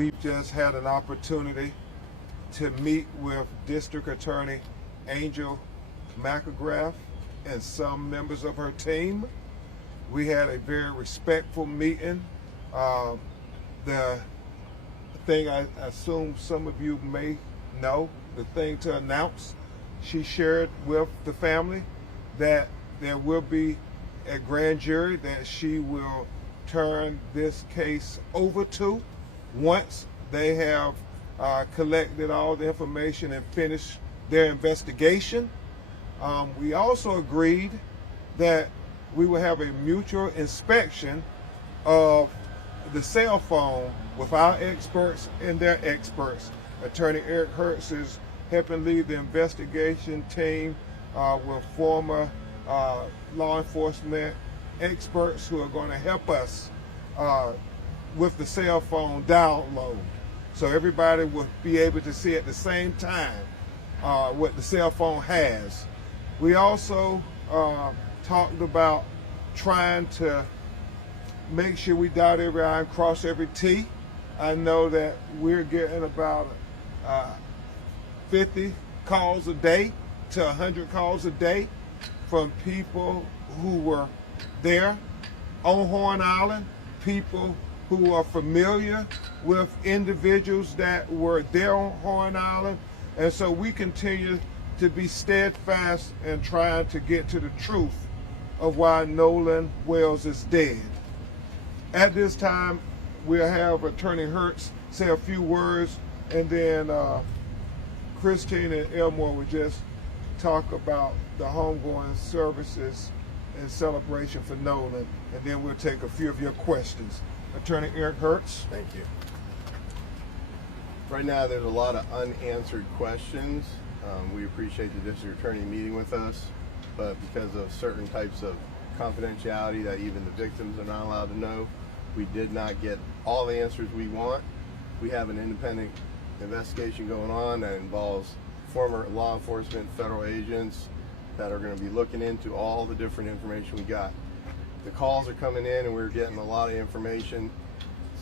We've just had an opportunity to meet with District Attorney Angel McElgrath and some members of her team. We had a very respectful meeting. The thing I assume some of you may know, the thing to announce, she shared with the family that there will be a grand jury that she will turn this case over to once they have collected all the information and finished their investigation. We also agreed that we will have a mutual inspection of the cell phone with our experts and their experts. Attorney Eric Hertz is helping lead the investigation team with former law enforcement experts who are going to help us with the cell phone download. So everybody will be able to see at the same time what the cell phone has. We also talked about trying to make sure we dot every I and cross every T. I know that we're getting about 50 calls a day to 100 calls a day from people who were there on Horn Island, people who are familiar with individuals that were there on Horn Island. And so we continue to be steadfast in trying to get to the truth of why Nolan Wells is dead. At this time, we'll have Attorney Hertz say a few words, and then Christine and Elmore will just talk about the homegoing services and celebration for Nolan, and then we'll take a few of your questions. Attorney Eric Hertz. Thank you. Right now, there's a lot of unanswered questions. We appreciate the district attorney meeting with us, but because of certain types of confidentiality that even the victims are not allowed to know, we did not get all the answers we want. We have an independent investigation going on that involves former law enforcement, federal agents that are going to be looking into all the different information we got. The calls are coming in and we're getting a lot of information.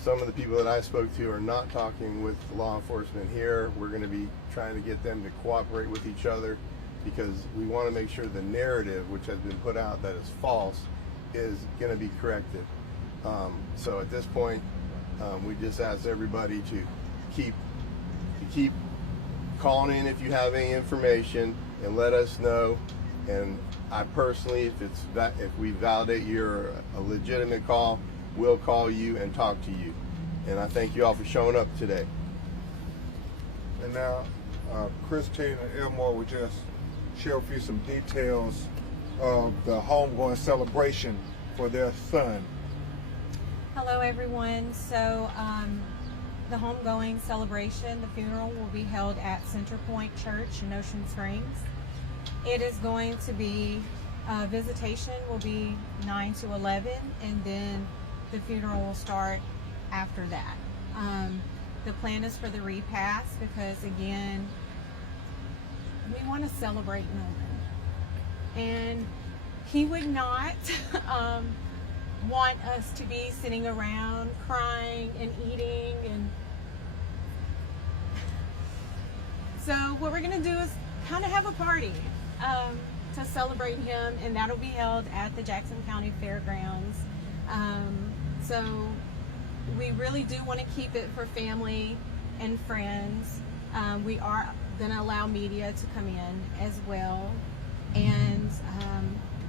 Some of the people that I spoke to are not talking with law enforcement here. We're going to be trying to get them to cooperate with each other because we want to make sure the narrative, which has been put out that is false, is going to be corrected. So at this point, we just ask everybody to keep calling in if you have any information and let us know. And I personally, if we validate you're a legitimate call, we'll call you and talk to you. And I thank you all for showing up today. And now, Christine and Elmore will just share with you some details of the homegoing celebration for their son. Hello everyone. So the homegoing celebration, the funeral will be held at Center Point Church in Ocean Springs. It is going to be, visitation will be 9 to 11, and then the funeral will start after that. The plan is for the repast because, again, we want to celebrate Nolan. And he would not want us to be sitting around crying and eating. And so what we're going to do is kind of have a party to celebrate him, and that'll be held at the Jackson County Fairgrounds. So we really do want to keep it for family and friends. We are going to allow media to come in as well. And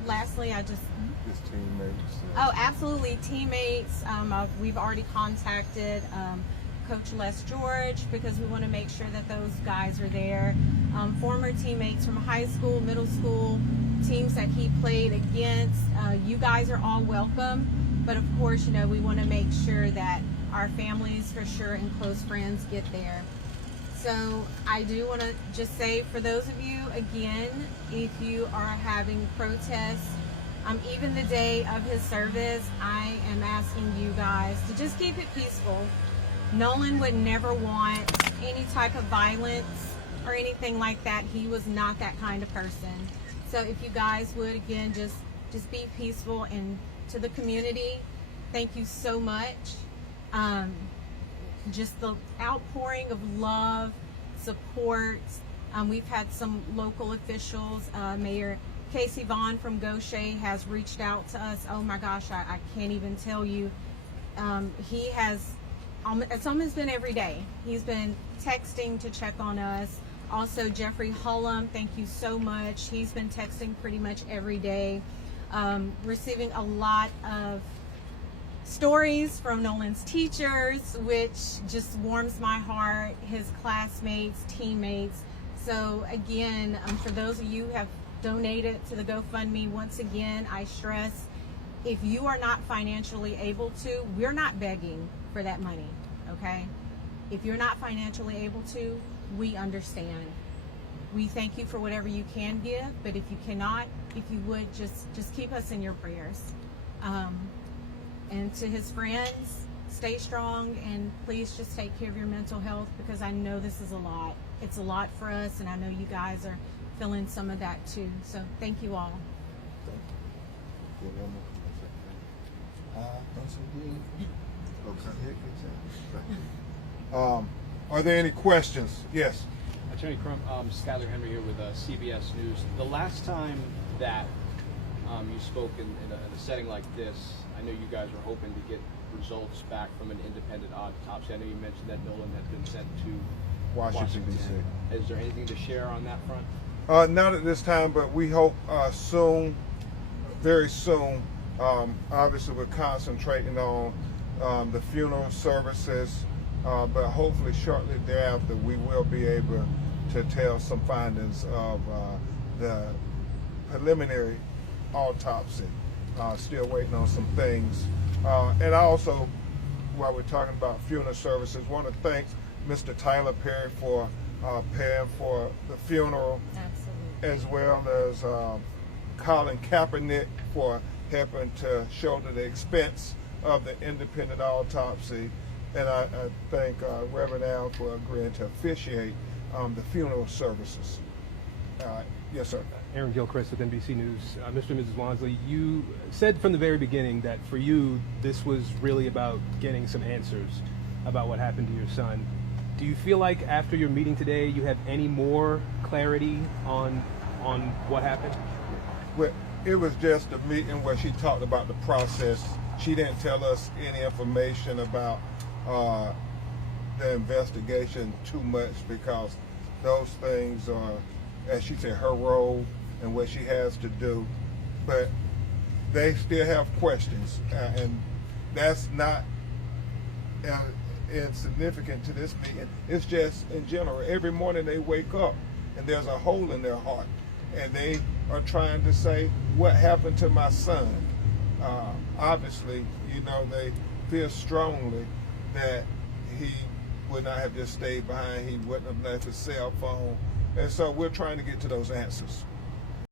lastly, his teammates. Oh, absolutely, teammates. We've already contacted Coach Les George because we want to make sure that those guys are there. Former teammates from high school, middle school, teams that he played against. You guys are all welcome, but of course, we want to make sure that our families for sure and close friends get there. So I do want to just say, for those of you, again, if you are having protests, even the day of his service, I am asking you guys to just keep it peaceful. Nolan would never want any type of violence or anything like that. He was not that kind of person. So if you guys would, again, just be peaceful. And to the community, thank you so much. just the outpouring of love, support. We've had some local officials, Mayor Casey Vaughn from Gaucher has reached out to us. Oh my gosh, I can't even tell you. He has, it's almost been every day. He's been texting to check on us. Also, Jeffrey Hullum, thank you so much. He's been texting pretty much every day. Receiving a lot of stories from Nolan's teachers, which just warms my heart, his classmates, teammates. So again, for those of you who have donated to the GoFundMe, once again, I stress, if you are not financially able to, we're not begging for that money, okay? If you're not financially able to, we understand. We thank you for whatever you can give, but if you cannot, if you would, just keep us in your prayers. And to his friends, stay strong, and please just take care of your mental health, because I know this is a lot. It's a lot for us, and I know you guys are feeling some of that too. So thank you all. Are there any questions? Yes. Attorney Crump, Skylar Henry here with CBS News. The last time that you spoke in a setting like this, I know you guys were hoping to get results back from an independent autopsy. I know you mentioned that Nolan had been sent to Washington. Is there anything to share on that front? Not at this time, but we hope soon, very soon. Obviously, we're concentrating on the funeral services, but hopefully shortly thereafter, we will be able to tell some findings of the preliminary autopsy. Still waiting on some things. And I also, while we're talking about funeral services, want to thank Mr. Tyler Perry for paying for the funeral. Absolutely. As well as Colin Kaepernick for helping to shoulder the expense of the independent autopsy. And I thank Reverend Al for agreeing to officiate the funeral services. Yes, sir. Aaron Gilchrist with NBC News. Mr. and Mrs. Wansley, you said from the very beginning that for you, this was really about getting some answers about what happened to your son. Do you feel like after your meeting today, you have any more clarity on what happened? Well, it was just a meeting where she talked about the process. She didn't tell us any information about the investigation too much, because those things are, as she said, her role and what she has to do. But they still have questions, and that's not insignificant to this meeting. It's just in general. Every morning they wake up and there's a hole in their heart, and they are trying to say, what happened to my son? Obviously, you know, they feel strongly that he would not have just stayed behind. He wouldn't have left his cell phone. And so we're trying to get to those answers.